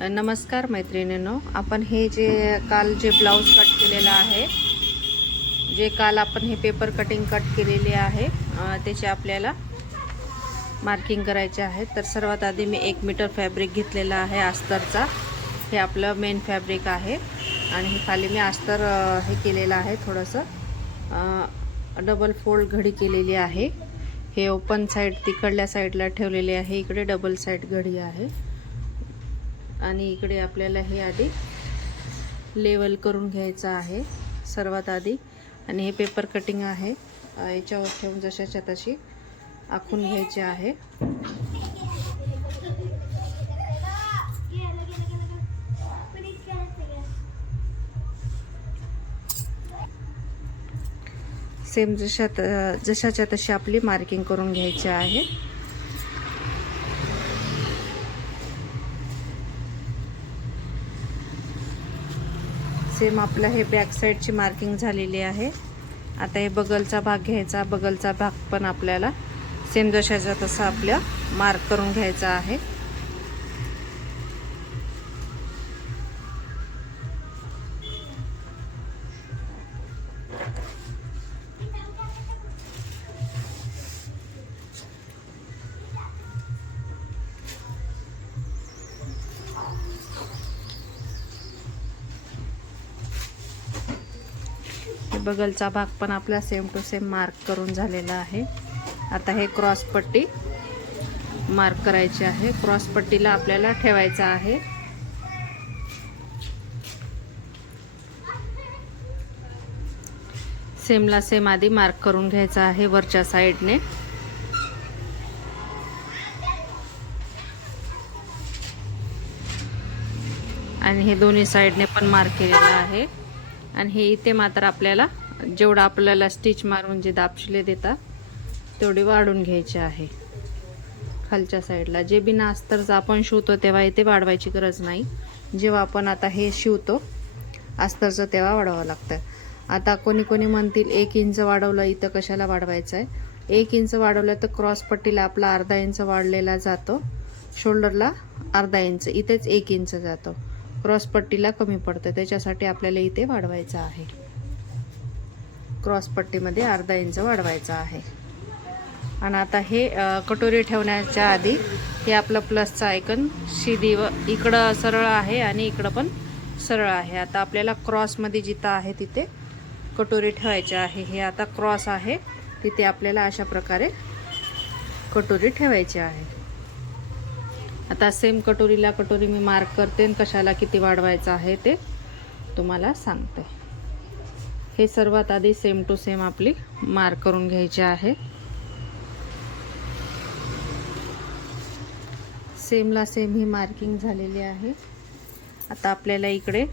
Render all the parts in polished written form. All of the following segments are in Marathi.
नमस्कार मैत्रिणींनो, आपण हे जे काल जे ब्लाऊज कट केलेला आहे, जे काल आपण हे पेपर कटिंग कट केलेले आहे, त्याचे आपल्याला मार्किंग करायचे आहे। तर सर्वात आधी मी 1 मीटर फॅब्रिक घेतलेला आहे अस्तरचा। हे आपलं मेन फॅब्रिक आहे आणि हे खाली मी अस्तर हे केलेलं आहे, थोडंसं डबल फोल्ड घडी केलेली आहे। हे ओपन साइड तिकडल्या साइडला ठेवलेले आहे, इकडे डबल साइड घडी आहे आणि इकडे आपल्याला हे आधी लेवल करून घ्यायचं आहे सर्वात आधी। आणि हे पेपर कटिंग आहे, याच्यावर ठेवून जशाच्या तशी आखून घ्यायचे आहे। सेम जशाच्या तशी आपली मार्किंग करून घ्यायची आहे। सेम आपलं हे बॅक साइडची मार्किंग झालेली आहे। आता हे बगलचा भाग घ्यायचा, बगलचा भाग पण आपल्याला सेम जशाचा तसा आपल्या मार्क करून घ्यायचा आहे। बगलचा भाग पण आपला सेम टू सेम मार्क करून झालेला आहे। आता हे क्रॉस पट्टी मार्क करायची आहे। क्रॉस पट्टीला आपल्याला ठेवायचा आहे सेमला सेम आधी मार्क करून घ्यायचा आहे वरच्या साइडने। आणि हे दोन्ही साइडने पण मार्क केलेला आहे। आणि हे इथे मात्र आपल्याला जेवढा आपल्याला स्टिच मारून जे दाबशिले देतात तेवढी वाढून घ्यायची आहे। खालच्या साईडला जे बिना अस्तरचा आपण शिवतो तेव्हा इथे वाढवायची गरज नाही, जेव्हा आपण आता हे शिवतो अस्तरचं तेव्हा वाढवावं लागतं। आता कोणी कोणी म्हणतील 1 इंच वाढवलं, इथं कशाला वाढवायचं आहे। 1 इंच वाढवलं तर क्रॉस पट्टीला आपला अर्धा इंच वाढलेला जातो, शोल्डरला अर्धा इंच, इथेच 1 इंच जातो, क्रॉस पट्टीला कमी पडतं, त्याच्यासाठी आपल्याला इथे वाढवायचं आहे। क्रॉस पट्टीमध्ये अर्धा इंच वाढवायचा आहे। आणि आता हे कटोरी ठेवण्याच्या आधी हे आपलं प्लसचं आयकन शिदी व इकडं सरळ आहे आणि इकडं पण सरळ आहे। आता आपल्याला क्रॉसमध्ये जिथं आहे तिथे कटोरी ठेवायची आहे। हे आता क्रॉस आहे, तिथे आपल्याला अशा प्रकारे कटोरी ठेवायची आहे। आता सेम कटोरीला कटोरी मी मार्क करते आणि कशाला किती वाढवायचं आहे ते तुम्हाला सांगते। हे सर्वात आधी सेम टू सेम आपली मार्क करून घ्यायचे आहे। सेमला सेम ही मार्किंग झालेली आहे। आता आपल्याला इकडे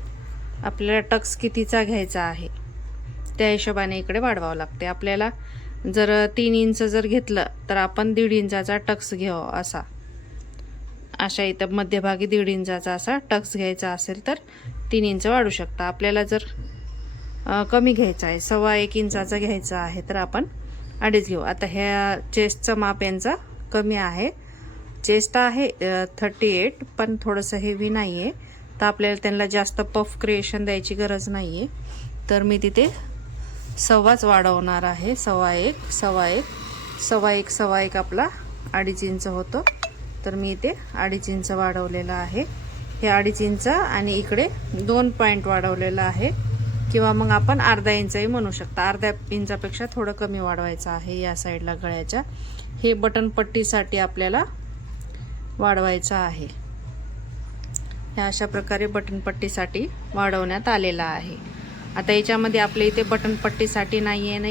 आपल्याला टक्स कितीचा घ्यायचा आहे त्या हिशोबाने इकडे वाढवावं लागते। आपल्याला जर 3 इंच जर घेतलं तर आपण 1.5 इंचाचा टक्स घ्यावा, अशा इथं मध्यभागी 1.5 इंचाचा असा टक्स घ्यायचा असेल तर 3 इंच वाढू शकता। आपल्याला जर कमी घ्यायचा आहे, 1.25 इंचाचा घ्यायचा आहे तर आपण 2.5 घेऊ। आता ह्या चेस्टचं माप यांचा कमी आहे, चेस्ट आहे 38, पण थोडंसं हेवी नाही आहे, तर आपल्याला त्यांना जास्त पफ क्रिएशन द्यायची गरज नाही आहे, तर मी तिथे 1.25 वाढवणार आहे। 1.25 आपला 2.5 इंच होतो, तर मी इथे 2.5 इंच वाढवलेला आहे। हे 2.5 इंच आणि इकडे 2 पॉईंट वाढवलेला आहे, किंवा मग आपण अर्धा इंचही म्हणू शकता। अर्ध्या इंचापेक्षा थोडं कमी वाढवायचं आहे या साईडला गळ्याच्या। हे बटन पट्टीसाठी आपल्याला वाढवायचं आहे। ह्या अशा प्रकारे बटन पट्टीसाठी वाढवण्यात आलेला आहे। आता याच्यामध्ये आपल्या इथे बटन पट्टीसाठी नाही आहे ना,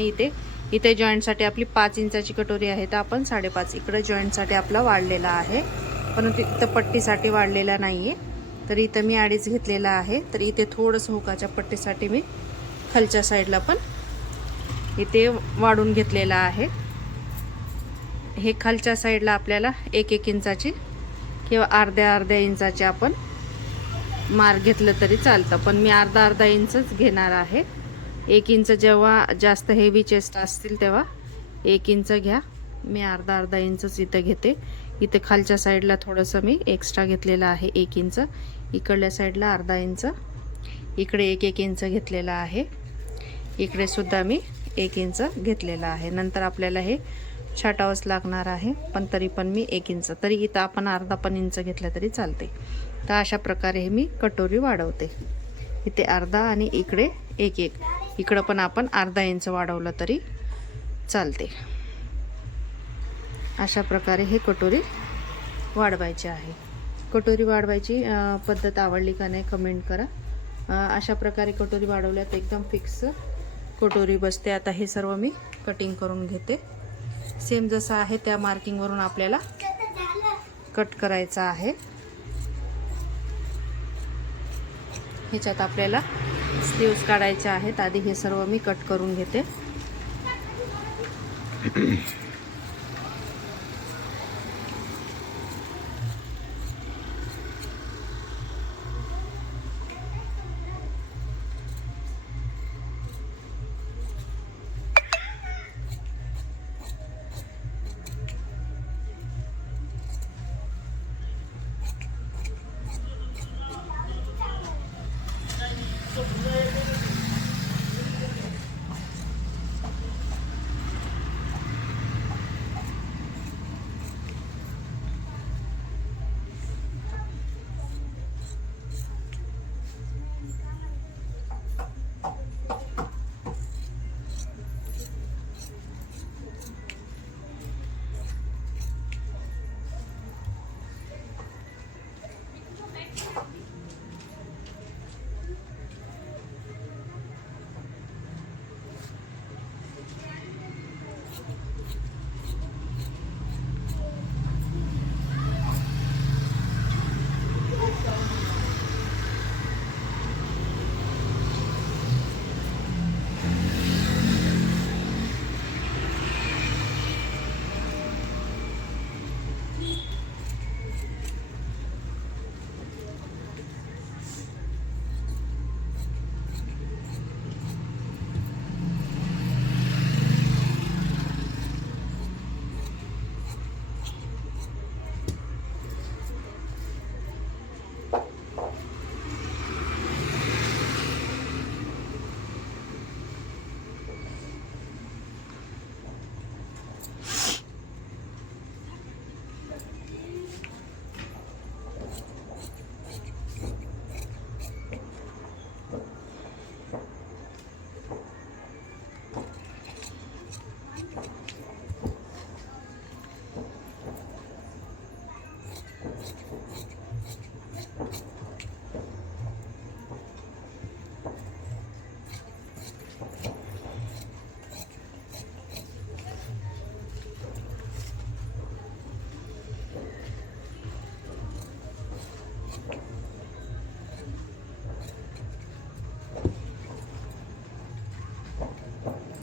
इथे जॉईंटसाठी आपली 5 इंचाची कटोरी आहे, तर आपण 5.5 इकडे जॉईंटसाठी आपला वाढलेला आहे, परंतु इथं पट्टीसाठी वाढलेला नाही आहे, तर इथं मी 2.5 घेतलेला आहे। तर इथे थोडंसं हुकाच्या पट्टीसाठी मी खालच्या साईडला पण इथे वाढून घेतलेला आहे। हे खालच्या साईडला आपल्याला 1-1 इंचाची किंवा अर्ध्या इंचाची आपण मार्क घेतलं तरी चालतं, पण मी अर्धा इंचच घेणार आहे। 1 इंच जेव्हा जास्त हेवी चेस्ट असतील तेव्हा 1 इंच घ्या, मी अर्धा इंचच इथं घेते, इथे खालच्या साईडला थोडंसं मी एक्स्ट्रा घेतलेलं आहे 1 इंच, इकडल्या साईडला अर्धा इंच, इकडे 1 इंच घेतलेला आहे, इकडे सुद्धा मी 1 इंच घेतलेला आहे. नंतर आपल्याला हे छाटावंच लागणार आहे, पण तरी पण मी 1 इंच, तरी इथं आपण अर्धा पण इंच घेतला तरी चालते. तर अशा प्रकारे हे मी कटोरी वाढवते. इथे अर्धा आणि इकडे 1 इकडं पण आपण अर्धा इंच वाढवलं तरी चालते. अशा प्रकारे हे कटोरी वाढवायचे आहे. कटोरी वाढवायची पद्धत आवडली का नाही कमेंट करा. अशा प्रकारे कटोरी वाढवल्यात एकदम फिक्स कटोरी बसते. आता हे सर्व मी कटिंग करून घेते. सेम जसं आहे त्या मार्किंगवरून आपल्याला कट करायचा आहे. ह्याच्यात आपल्याला स्लीव्स काढायचे आहेत. आधी हे सर्व मी कट करून घेते.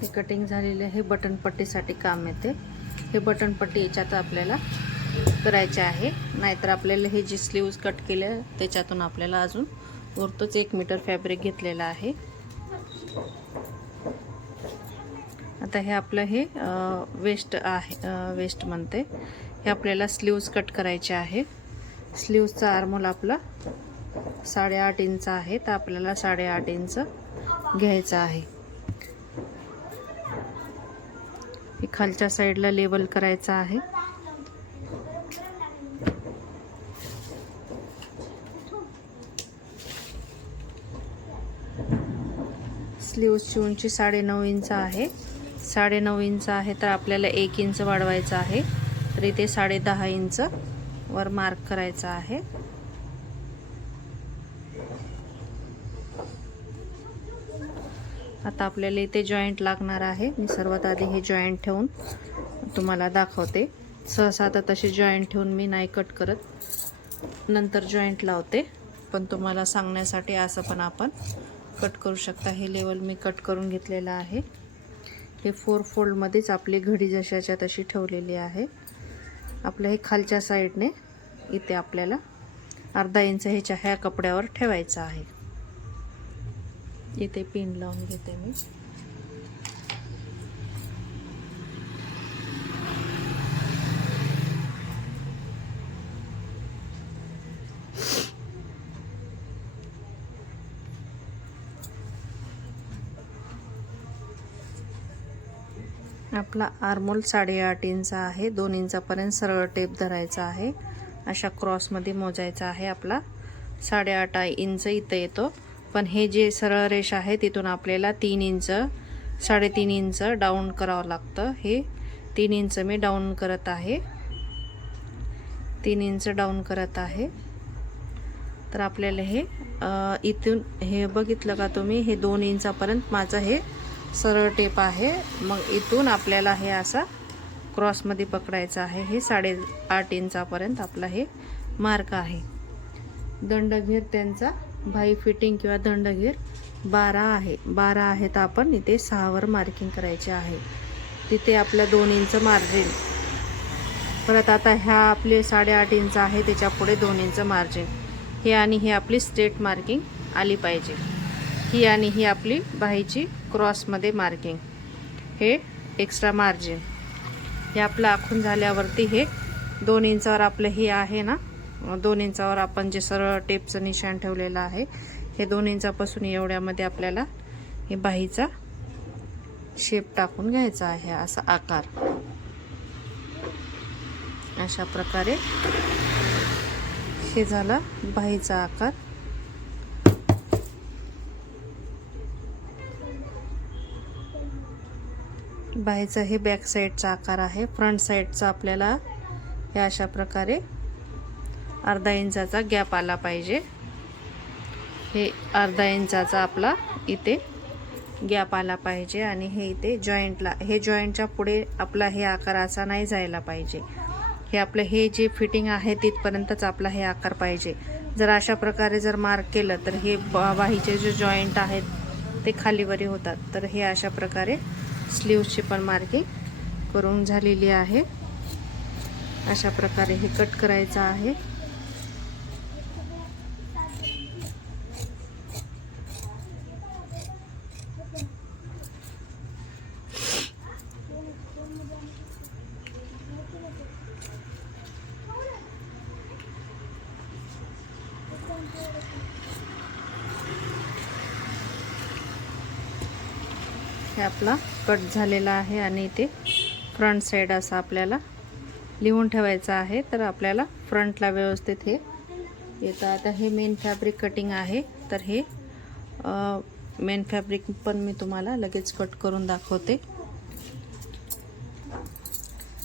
हे कटिंग झालेले हे बटन पट्टीसाठी काम येते. हे बटन पट्टी याच्यात आपल्याला करायचे आहे, नाहीतर आपल्याला हे जी स्लीव्स कट केले त्याच्यातून आपल्याला अजून वरतोच 1 मीटर फॅब्रिक घेतलेला आहे. आता हे आपलं हे वेस्ट आहे, वेस्ट म्हणते, हे आपल्याला स्लीव्स कट करायचे आहे. स्लीव्सचा आर्मोल आपला 8.5 इंच आहे, तर आपल्याला 8.5 इंच घ्यायचा आहे. हे खालच्या साईडला लेवल करायचं आहे. स्लीव्सची उंची 9.5 इंच आहे. 9.5 इंच आहे, तर आपल्याला 1 इंच वाढवायचं आहे. तर इथे 10.5 इंच वर मार्क करायचा आहे. आता आपल्याला इथे जॉईंट लागणार आहे. मी सर्वात आधी हे जॉईंट ठेवून तुम्हाला दाखवते. सहसा तर तसे जॉईंट ठेवून मी नाही कट करत, नंतर जॉईंट लावते, पण तुम्हाला सांगण्यासाठी असं पण आपण कट करू शकता. हे लेवल मी कट करून घेतलेलं आहे. हे 4 फोल्डमध्येच आपली घडी जशाच्या तशी ठेवलेली आहे. आपलं हे खालच्या साईडने इथे आपल्याला अर्धा इंच ह्या कपड्यावर ठेवायचं आहे. इथे पिन लावून घेते मी. आपला आर्मोल 8.5 इंच आहे. 2 इंचापर्यंत सरळ टेप धरायचा आहे. अशा क्रॉसमध्ये मोजायचा आहे. आपला 8.5 इंच इथं येतो, पण हे जे सरळ रेष आहे तिथून आपल्याला 3 इंच 3.5 इंच डाऊन करावं लागतं. हे 3 इंच मी डाऊन करत आहे. 3 इंच डाऊन करत आहे. तर आपल्याला हे इथून हे बघितलं का तुम्ही, हे 2 इंचापर्यंत माझं हे सरळ टेप आहे. मग इथून आपल्याला हे असा क्रॉसमध्ये पकडायचं आहे. हे 8.5 इंचापर्यंत आपला हे मार्क आहे. दंडघेर त्यांचा भाई फिटिंग किंवा दंडघेर 12 आहे. 12 आहे तर आपण इथे 6 वर मार्किंग करायचे आहे. तिथे आपल्या 2 इंच मार्जिन. परत आता ह्या आपले 8.5 इंच आहे, त्याच्या पुढे 2 इंच मार्जिन. हे आणि ही आपली स्ट्रेट मार्किंग आली पाहिजे. ही आणि ही आपली बाहीची क्रॉसमध्ये मार्किंग. हे एक्स्ट्रा मार्जिन. हे आपलं आखून झाल्यावरती हे 2 इंचावर आपलं हे आहे ना, 2 इंचावर आपण जे सरळ टेपचं निशाण ठेवलेलं आहे, हे 2 इंचापासून एवढ्यामध्ये आपल्याला हे बाहीचा शेप टाकून घ्यायचा आहे. असा आकार. अशा प्रकारे हे झाला बाहीचा आकार. बाहीचा हे बॅक साईडचा आकार आहे. फ्रंट साईडचा आपल्याला हे अशा प्रकारे अर्धा इंचाचा गॅप आला पाहिजे. हे अर्धा इंचाचा आपला इथे गॅप आला पाहिजे. आणि हे इथे जॉईंटला, हे जॉईंटच्या पुढे आपला हे आकार असा नाही जायला पाहिजे. हे आपलं हे जे फिटिंग आहे तिथपर्यंतच आपला हे आकार पाहिजे. जर अशा प्रकारे जर मार्क केलं तर हे बाहीचे जे जॉईंट आहेत ते खालीवरी होतात. तर हे अशा प्रकारे स्लीव्सची पण मार्किंग करून झालेली आहे. अशा प्रकारे हे कट करायचं आहे. हे आपला कट झालेला आहे. आणि इथे फ्रंट साईड असं आपल्याला लिहून ठेवायचं आहे. तर आपल्याला फ्रंटला व्यवस्थित हे येतं. आता हे मेन फॅब्रिक कटिंग आहे. तर हे मेन फॅब्रिक पण मी तुम्हाला लगेच कट करून दाखवते.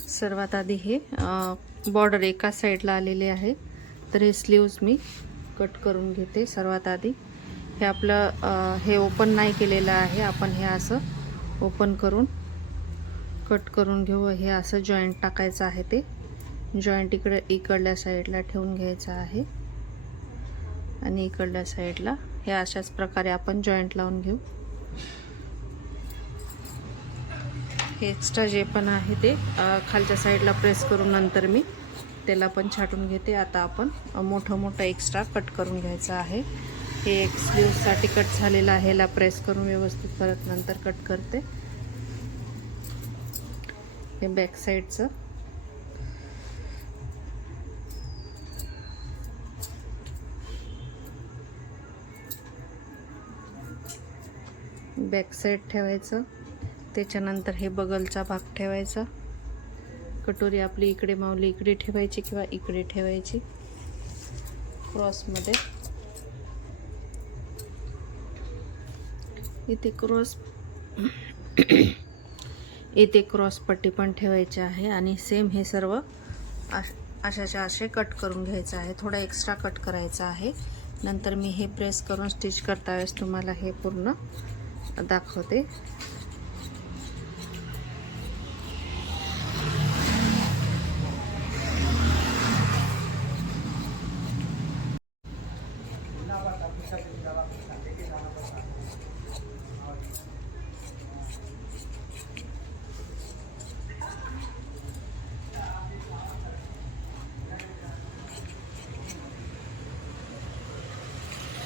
सर्वात आधी हे बॉर्डर एका साईडला आलेले आहे. तर हे स्लीव्स मी कट करून घेते. सर्वात आधी हे आपलं हे ओपन नाही केलेलं आहे. आपण हे असं ओपन करून कट करून घेऊ. हे असं जॉईंट टाकायचं आहे. ते जॉईंट इकडल्या साईडला ठेवून घ्यायचं आहे. आणि इकडल्या साईडला हे अशाच प्रकारे आपण जॉईंट लावून घेऊ. हे एक्स्ट्रा जे पण आहे ते खालच्या साईडला प्रेस करून नंतर मी त्याला पण छाटून घेते. आता आपण मोठं एक्स्ट्रा कट करून घ्यायचं आहे. हे एक स्लीव्हसाठी कट झालेलं आहे. ला प्रेस करून व्यवस्थित परत नंतर कट करते. हे बॅक साईडचं बॅक साईड ठेवायचं. त्याच्यानंतर हे बगलचा भाग ठेवायचा. कटोरी आपली इकडे मावली इकडे ठेवायची किंवा इकडे ठेवायची क्रॉसमध्ये. इथे क्रॉस पट्टी पण ठेवायची आहे. आणि सेम हे सर्व अशाच्या असे कट करून घ्यायचं आहे. थोडा एक्स्ट्रा कट करायचा आहे. नंतर मी हे प्रेस करून स्टिच करता वेळेस तुम्हाला हे पूर्ण दाखवते.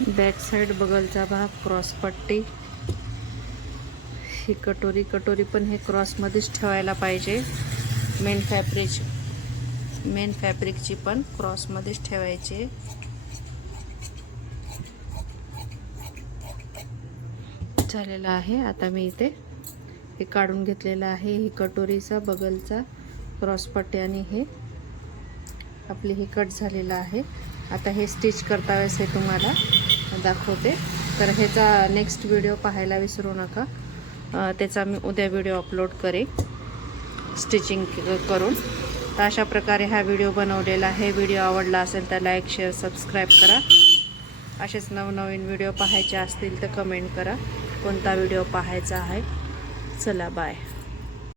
बॅक साइड बगलचा भाग क्रॉस पट्टी. ही कटोरी पण हे क्रॉस मध्येच ठेवायला पाहिजे. मेन फॅब्रिकची पण क्रॉस मध्येच ठेवायची. झालेला आहे. आता मी इथे हे काढून घेतलेलं आहे. ही कटोरीचा बगलचा क्रॉसपट्टी आणि हे आपली हे कट झालेलं आहे. आता हे स्टिच करता वेळेस हे तुम्हाला दाखवते. तर ह्याचा नेक्स्ट व्हिडिओ पाहायला विसरू नका. त्याचा मी उद्या व्हिडिओ अपलोड करेन स्टिचिंग करून. तर अशा प्रकारे हा व्हिडिओ बनवलेला आहे. व्हिडिओ आवडला असेल तर लाईक, शेअर, सबस्क्राईब करा. असेच नवनवीन व्हिडिओ पाहायचे असतील तर कमेंट करा कोणता व्हिडिओ पाहायचा आहे. चला बाय.